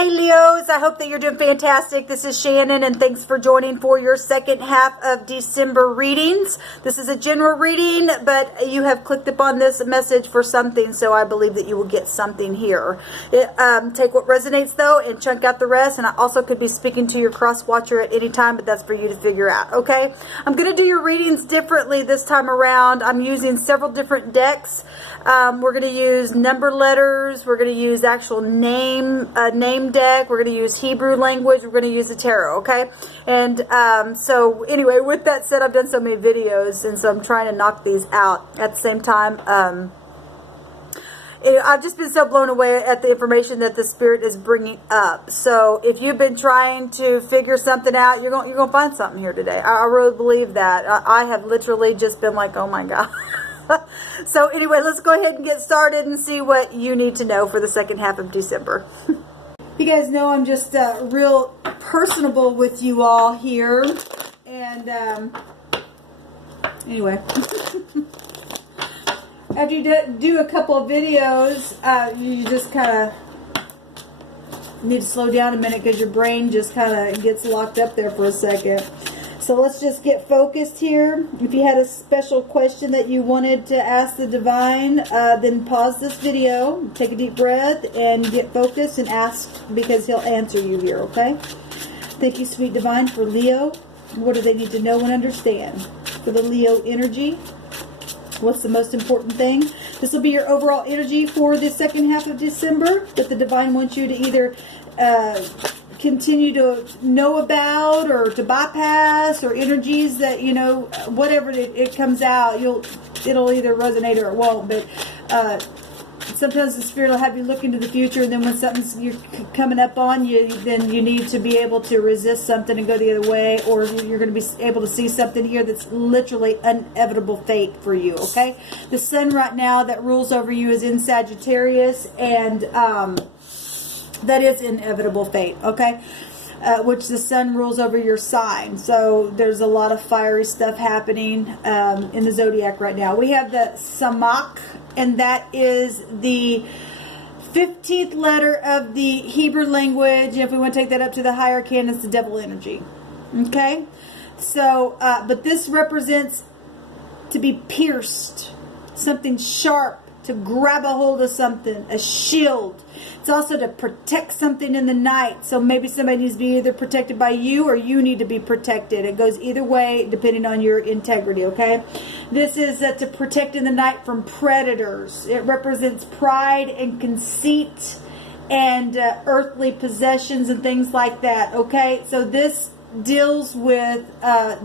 Hey Leos, I hope that you're doing fantastic. This is Shannon and thanks for joining for your second half of December readings. This is a general reading, but you have clicked upon this message for something, so I believe that you will get something here. Take what resonates though and chunk out the rest, and I also could be speaking to your cross watcher at any time, but that's for you to figure out, okay? I'm going to do your readings differently this time around. I'm using several different decks. We're going to use number letters. We're going to use actual name deck. We're going to use Hebrew language. We're going to use the tarot, okay? And so anyway, with that said, I've done so many videos, and so I'm trying to knock these out at the same time. I've just been so blown away at the information that the Spirit is bringing up. So if you've been trying to figure something out, you're going to find something here today. I really believe that. I have literally just been like, oh my God. So anyway, let's go ahead and get started and see what you need to know for the second half of December. You guys know I'm just real personable with you all here. And anyway, after you do a couple of videos, you just kind of need to slow down a minute because your brain just kind of gets locked up there for a second. So let's just get focused here. If you had a special question that you wanted to ask the Divine, then pause this video, take a deep breath, and get focused and ask, because he'll answer you here, okay? Thank you, sweet Divine, for Leo. What do they need to know and understand? For the Leo energy, what's the most important thing? This will be your overall energy for the second half of December, that the Divine wants you to either continue to know about or to bypass, or energies that, you know, whatever it comes out, it'll either resonate or it won't. But sometimes the Spirit will have you look into the future, and then when something's coming up on you, then you need to be able to resist something and go the other way, or you're going to be able to see something here that's literally inevitable fate for you, okay? The Sun right now that rules over you is in Sagittarius, and that is inevitable fate, okay? Which the Sun rules over your sign. So there's a lot of fiery stuff happening in the zodiac right now. We have the Samak, and that is the 15th letter of the Hebrew language. And if we want to take that up to the higher arcana, it's the devil energy. Okay? So, but this represents to be pierced, something sharp, to grab a hold of something, a shield. It's also to protect something in the night. So maybe somebody needs to be either protected by you, or you need to be protected. It goes either way depending on your integrity, okay? This is to protect in the night from predators. It represents pride and conceit and earthly possessions and things like that, okay? So this deals with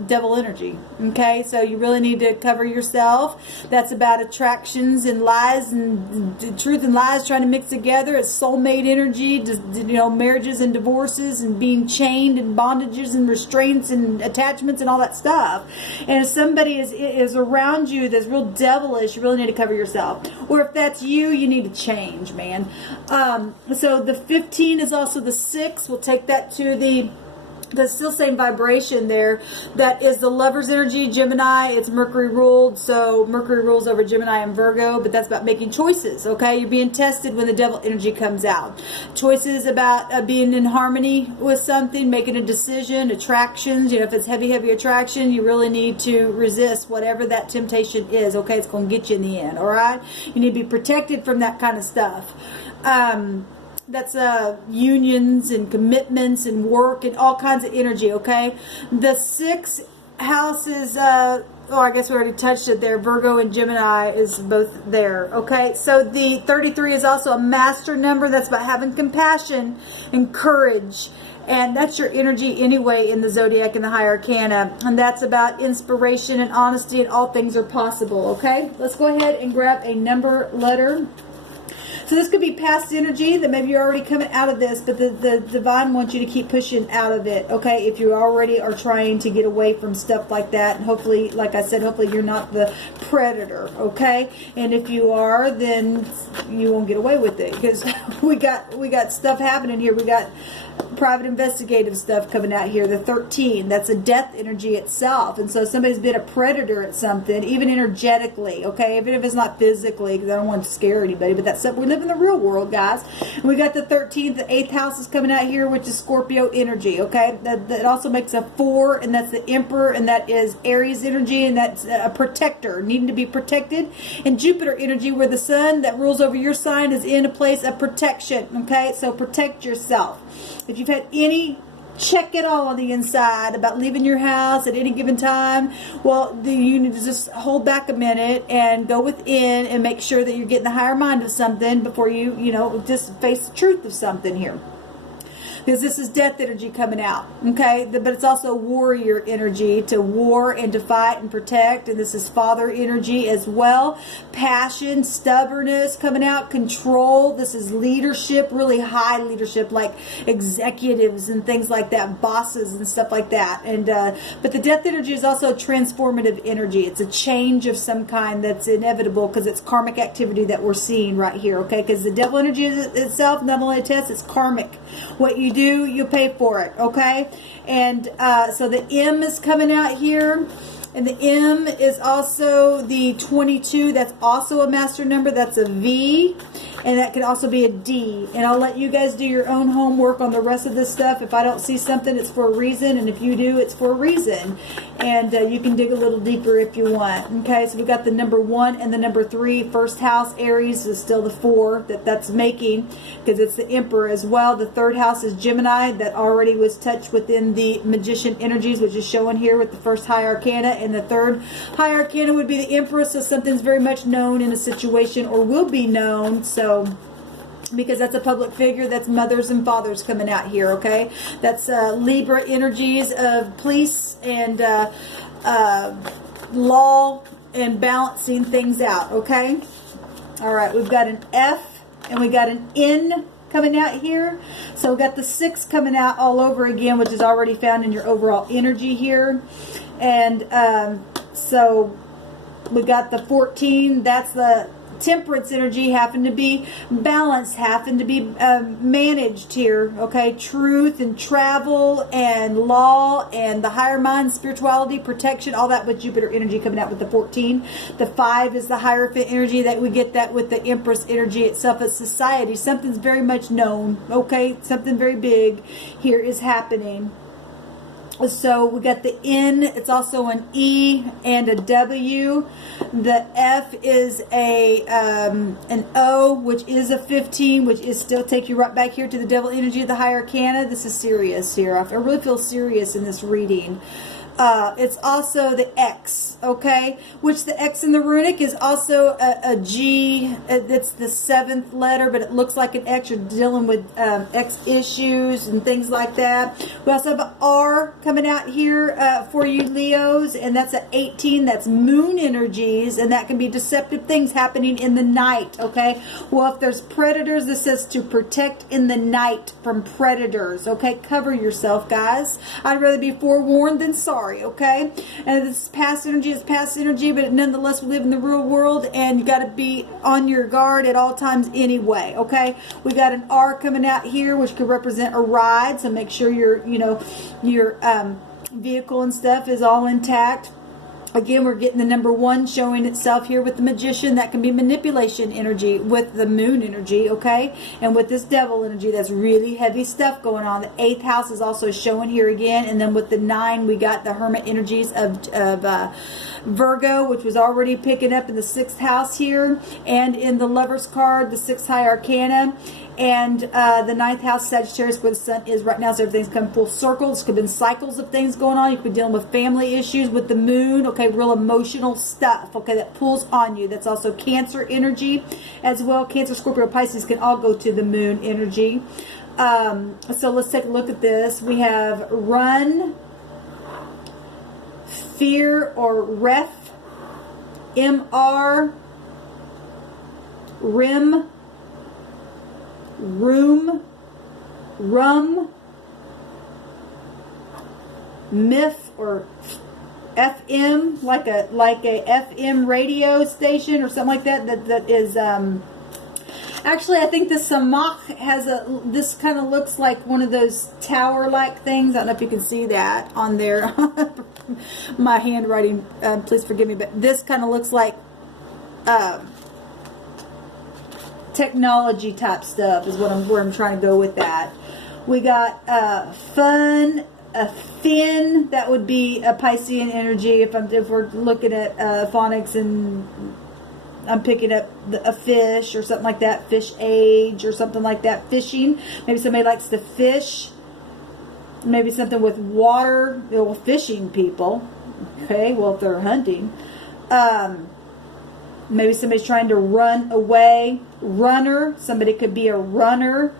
devil energy, okay? So you really need to cover yourself. That's about attractions and lies, and truth and lies trying to mix together. It's soulmate energy, just, you know, marriages and divorces and being chained and bondages and restraints and attachments and all that stuff. And if somebody is around you that's real devilish, you really need to cover yourself. Or if that's you, you need to change, man. So the 15 is also the 6. We'll take that to the still same vibration there. That is the Lover's energy, Gemini. It's Mercury ruled, so Mercury rules over Gemini and Virgo, but that's about making choices, okay? You're being tested when the devil energy comes out. Choices about being in harmony with something, making a decision, attractions. You know, if it's heavy attraction, you really need to resist whatever that temptation is, okay? It's going to get you in the end, all right? You need to be protected from that kind of stuff. That's unions and commitments and work and all kinds of energy, okay? The 6th house is, I guess we already touched it there. Virgo and Gemini is both there, okay? So the 33 is also a master number. That's about having compassion and courage. And that's your energy anyway in the zodiac and the higher arcana. And that's about inspiration and honesty, and all things are possible, okay? Let's go ahead and grab a number letter. So this could be past energy that maybe you're already coming out of this, but the Divine wants you to keep pushing out of it, okay? If you already are trying to get away from stuff like that, and hopefully, like I said, hopefully you're not the predator, okay? And if you are, then you won't get away with it, because we got stuff happening here. We got private investigative stuff coming out here. The 13, that's a death energy itself. And so somebody's been a predator at something, even energetically, okay? Even if it's not physically, because I don't want to scare anybody, but that's something. live in the real world, guys. And we got the 13th, the 8th house is coming out here, which is Scorpio energy, okay? That also makes a 4, and that's the Emperor, and that is Aries energy, and that's a protector, needing to be protected. And Jupiter energy, where the sun that rules over your sign is in a place of protection, okay? So protect yourself. If you've had any check it all on the inside about leaving your house at any given time, well, you need to just hold back a minute and go within and make sure that you're getting the higher mind of something before you just face the truth of something here. Because this is death energy coming out, okay? But it's also warrior energy, to war and to fight and protect. And this is father energy as well. Passion, stubbornness coming out, control. This is leadership, really high leadership, like executives and things like that, bosses and stuff like that. And but the death energy is also transformative energy. It's a change of some kind that's inevitable because it's karmic activity that we're seeing right here, okay? Because the devil energy itself, not only a test, it's karmic. What you do, you pay for it, okay? And so the M is coming out here, and the M is also the 22. That's also a master number. That's a V, and that could also be a D. And I'll let you guys do your own homework on the rest of this stuff. If I don't see something, it's for a reason, and if you do, it's for a reason. And you can dig a little deeper if you want. Okay, so we've got the number 1 and the number 3. First house, Aries, is still the 4 that's making, because it's the Emperor as well. The third house is Gemini, that already was touched within the Magician energies, which is shown here with the first high arcana. And the third high arcana would be the Empress, so something's very much known in a situation, or will be known. So because that's a public figure, that's mothers and fathers coming out here, okay? That's Libra energies of police and law and balancing things out, okay? All right, we've got an F and we got an N coming out here. So we've got the 6 coming out all over again, which is already found in your overall energy here. And so we got the 14, that's the Temperance energy, having to be balanced, having to be managed here, okay? Truth and travel and law and the higher mind, spirituality, protection, all that with Jupiter energy coming out with the 14. The 5 is the Hierophant energy, that we get that with the Empress energy itself as society. Something's very much known, okay? Something very big here is happening. So we got the N, it's also an E and a W. The F is an O, which is a 15, which is still take you right back here to the devil energy of the high arcana. This is serious here. I really feel serious in this reading. It's also the X, okay? Which the X in the runic is also a G. It's the 7th letter, but it looks like an X. You're dealing with X issues and things like that. We also have an R coming out here for you Leos, and that's an 18. That's moon energies, and that can be deceptive things happening in the night, okay? Well, if there's predators, this says to protect in the night from predators, okay? Cover yourself, guys. I'd rather be forewarned than sorry. Okay, and this past energy is past energy, but nonetheless we live in the real world, and you got to be on your guard at all times anyway. Okay, we got an R coming out here, which could represent a ride, so make sure your vehicle and stuff is all intact. Again, we're getting the number 1 showing itself here with the Magician. That can be manipulation energy with the moon energy, okay? And with this devil energy, that's really heavy stuff going on. The 8th house is also showing here again. And then with the 9, we got the hermit energies of Virgo, which was already picking up in the 6th house here. And in the Lover's card, the 6th high arcana. And the 9th house, Sagittarius, where the sun is right now, so everything's come full circle. This could have been cycles of things going on. You could be dealing with family issues with the moon, okay, real emotional stuff, okay, that pulls on you. That's also Cancer energy as well. Cancer, Scorpio, Pisces can all go to the moon energy. So let's take a look at this. We have run, fear or ref, MR, rim, room, rum, myth or FM, like a FM radio station or something like that. That is actually, I think the Samach has this kind of looks like one of those tower-like things. I don't know if you can see that on there. My handwriting, please forgive me, but this kind of looks like technology type stuff is where I'm trying to go with that. We got fun, a fin, that would be a Piscean energy if we're looking at phonics, and I'm picking up a fish or something like that, fish age or something like that, fishing. Maybe somebody likes to fish. Maybe something with water, fishing people. Okay, well, if they're hunting. Maybe somebody's trying to run away. Runner, somebody could be a runner.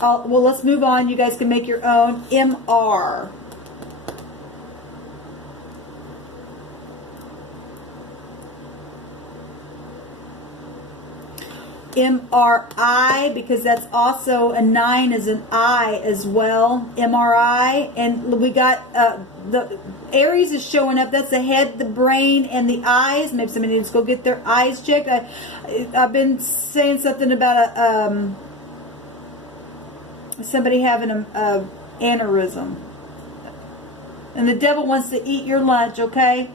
Well, let's move on. You guys can make your own. MR. MRI, because that's also a 9 is an I as well. MRI. And we got the Aries is showing up. That's the head, the brain, and the eyes. Maybe somebody needs to go get their eyes checked. I've been saying something about somebody having a aneurysm. And the devil wants to eat your lunch, okay?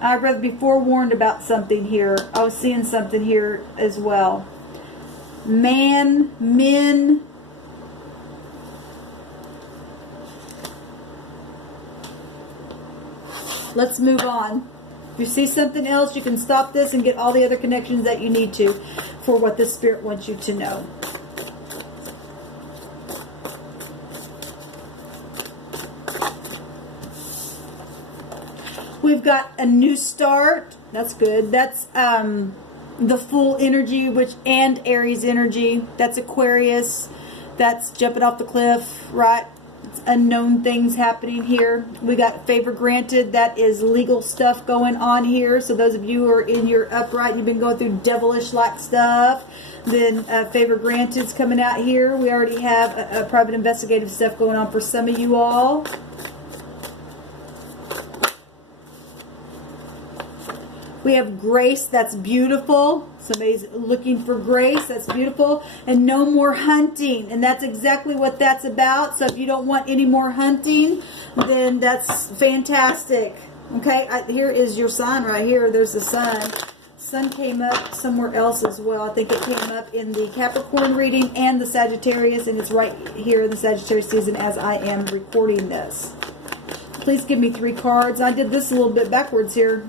I'd rather be forewarned about something here. I was seeing something here as well. Men. Let's move on. If you see something else, you can stop this and get all the other connections that you need to for what the Spirit wants you to know. We've got a new start. That's good. That's the full energy, and Aries energy. That's Aquarius. That's jumping off the cliff, right? It's unknown things happening here. We got favor granted. That is legal stuff going on here. So those of you who are in your upright, you've been going through devilish like stuff. Then favor granted is coming out here. We already have a private investigative stuff going on for some of you all. We have grace. That's beautiful. Somebody's looking for grace. That's beautiful. And no more hunting. And that's exactly what that's about. So if you don't want any more hunting, then that's fantastic. Okay, here is your sun right here. There's the sun. Sun came up somewhere else as well. I think it came up in the Capricorn reading and the Sagittarius. And it's right here in the Sagittarius season as I am recording this. Please give me 3 cards. I did this a little bit backwards here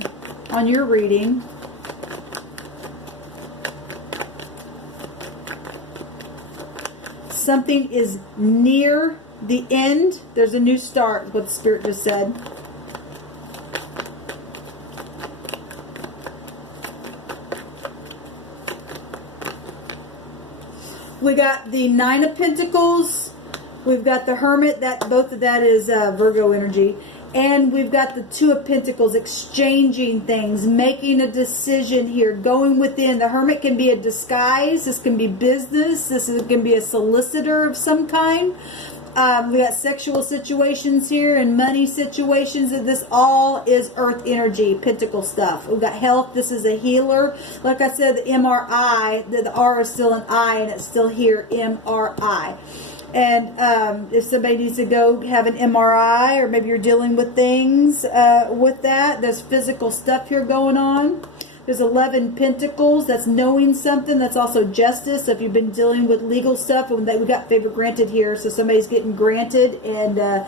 on your reading. Something is near the end. There's a new start, what the Spirit just said. We got the 9 of Pentacles. We've got the Hermit. Both of that is Virgo energy. And we've got the 2 of Pentacles, exchanging things, making a decision here, going within. The Hermit can be a disguise. This can be business. Can be a solicitor of some kind. We got sexual situations here and money situations. This all is earth energy, Pentacle stuff. We've got health. This is a healer. Like I said, the MRI, the R is still an I, and it's still here, MRI. And if somebody needs to go have an MRI, or maybe you're dealing with things with that, there's physical stuff here going on. There's 11 Pentacles. That's knowing something. That's also justice. So if you've been dealing with legal stuff, and we got favor granted here. So somebody's getting granted, and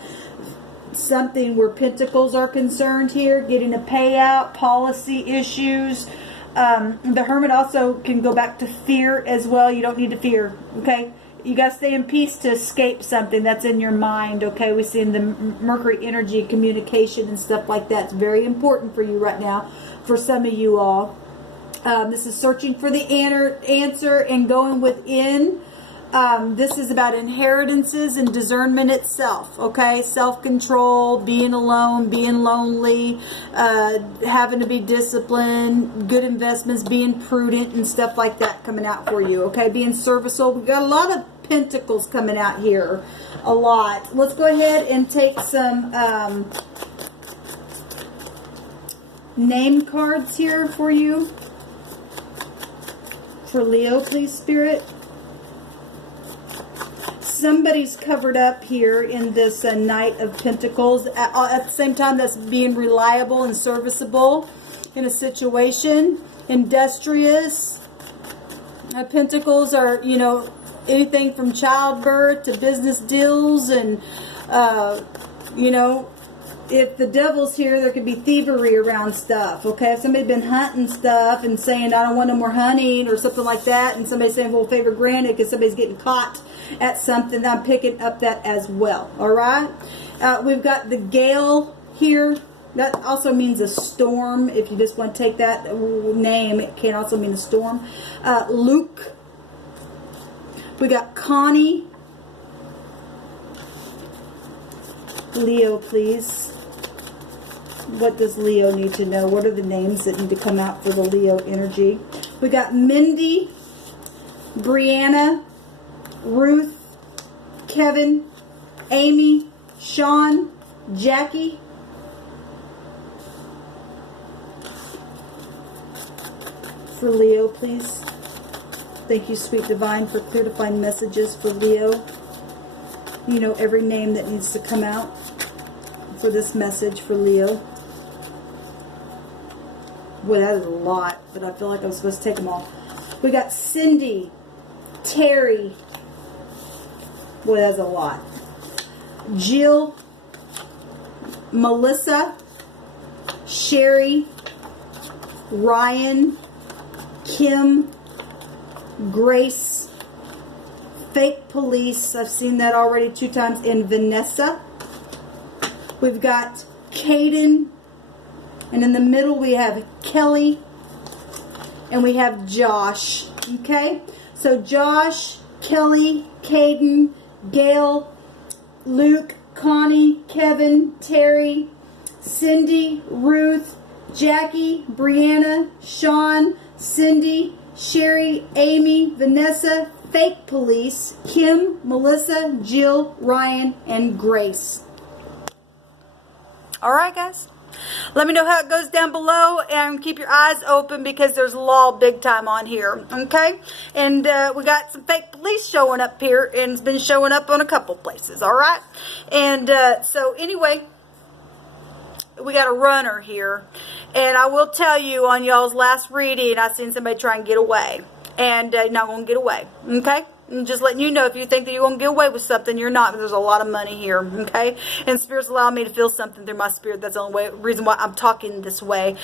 something where Pentacles are concerned here, getting a payout, policy issues. The Hermit also can go back to fear as well. You don't need to fear, okay? You got to stay in peace to escape something that's in your mind, okay? We see in the Mercury energy, communication and stuff like that. It's very important for you right now, for some of you all. This is searching for the answer and going within. This is about inheritances and discernment itself, okay? Self-control, being alone, being lonely, having to be disciplined, good investments, being prudent and stuff like that coming out for you, okay? Being serviceable. We've got a lot of Pentacles coming out here, a lot. Let's go ahead and take some name cards here for you. For Leo, please, Spirit. Somebody's covered up here in this Knight of Pentacles. At the same time, that's being reliable and serviceable. in a situation. Industrious. Pentacles are, you know, anything from childbirth to business deals, and you know, if the devil's here, there could be thievery around stuff. Okay, if somebody's been hunting stuff and saying I don't want no more hunting or something like that, and somebody's saying, well, favor granted because somebody's getting caught at something, I'm picking up that as well. All right, we've got the gale here. That also means a storm. If you just want to take that name, it can also mean a storm. Luke. We got Connie. Leo, please. What does Leo need to know? What are the names that need to come out for the Leo energy? We got Mindy, Brianna, Ruth, Kevin, Amy, Sean, Jackie. For Leo, please. Thank you, Sweet Divine, for clear to find messages for Leo. You know every name that needs to come out for this message for Leo. Boy, that is a lot, but I feel like I'm supposed to take them all. We got Cindy, Terry. Boy, that's a lot. Jill, Melissa, Sherry, Ryan, Kim, Grace, Fake Police. I've seen that already 2 times. In Vanessa. We've got Caden. And in the middle we have Kelly. And we have Josh. Okay? So Josh, Kelly, Caden, Gail, Luke, Connie, Kevin, Terry, Cindy, Ruth, Jackie, Brianna, Sean, Cindy, Sherry, Amy, Vanessa, Fake Police, Kim, Melissa, Jill, Ryan, and Grace. Alright, guys. Let me know how it goes down below, and keep your eyes open because there's law big time on here. Okay? And we got some fake police showing up here, and it's been showing up on a couple places. Alright? And so anyway, we got a runner here, and I will tell you, on y'all's last reading, I seen somebody try and get away, and not going to get away. Okay? I'm just letting you know, if you think that you're going to get away with something, you're not. There's a lot of money here. Okay? And Spirit's allowing me to feel something through my spirit. That's the only reason why I'm talking this way,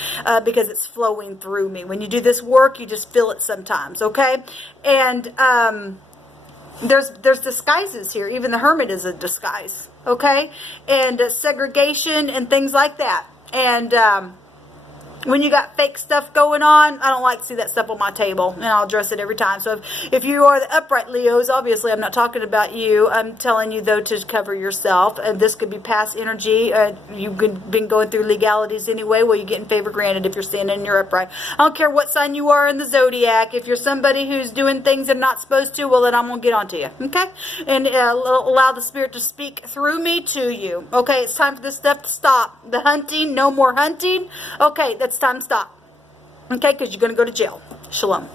because it's flowing through me. When you do this work, you just feel it sometimes. Okay? And there's disguises here. Even the Hermit is a disguise. Okay? And segregation and things like that. And when you got fake stuff going on, I don't like to see that stuff on my table, and I'll address it every time. So if you are the upright Leos, obviously I'm not talking about you. I'm telling you, though, to cover yourself. And this could be past energy. You've been going through legalities anyway. Well, you're getting favor granted if you're standing and you're upright. I don't care what sign you are in the zodiac. If you're somebody who's doing things they're not supposed to, well, then I'm going to get onto you. Okay? And allow the Spirit to speak through me to you. Okay? It's time for this stuff to stop. The hunting, no more hunting. Okay, that's time to stop. Okay, because you're going to go to jail. Shalom.